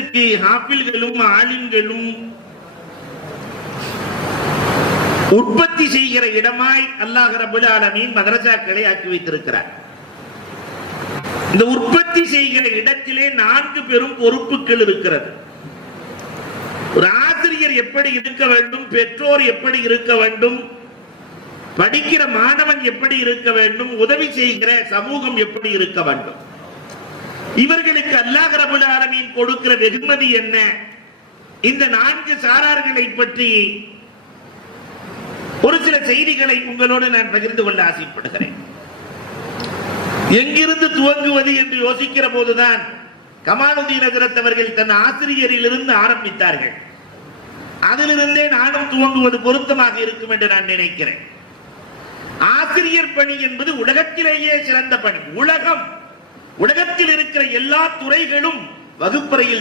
படிப்பதற்கு ஹாஃபில்களும் ஆலிம்களும் உற்பத்தி செய்கிற இடமாய் அல்லாஹ் ரப்பல் ஆலமீன் மதரசாக்களை ஆக்கி வைத்திருக்கிறார். இந்த உற்பத்தி செய்கிற இடத்திலே 4 பெரும் பொறுப்புகள் இருக்கிறது. ஒரு ஆசிரியர் எப்படி இருக்க வேண்டும், பெற்றோர் எப்படி இருக்க வேண்டும், படிக்கிற மாணவன் எப்படி இருக்க வேண்டும், உதவி செய்கிற சமூகம் எப்படி இருக்க வேண்டும். இவர்களுக்கு அல்லாஹ் ரப்பல் ஆலமீன் கொடுக்கிற வெகுமதி என்ன? இந்த 4 சாரார்களை பற்றி ஒரு சில செய்திகளை உங்களோடு நான் பகிர்ந்து கொள்ள ஆசைப்படுகிறேன். எங்கிருந்து துவங்குவது என்று யோசிக்கிற போதுதான் கமாலுதீன் ஹஜ்ரத் அவர்கள் தன் ஆசிரியரில் இருந்து ஆரம்பித்தார்கள். அதிலிருந்தே நானும் துவங்குவது பொருத்தமாக இருக்கும் என்று நான் நினைக்கிறேன். ஆசிரியர் பணி என்பது உலகத்திலேயே சிறந்த பணி. உலகத்தில் இருக்கிற எல்லா துறைகளும் வகுப்பறையில்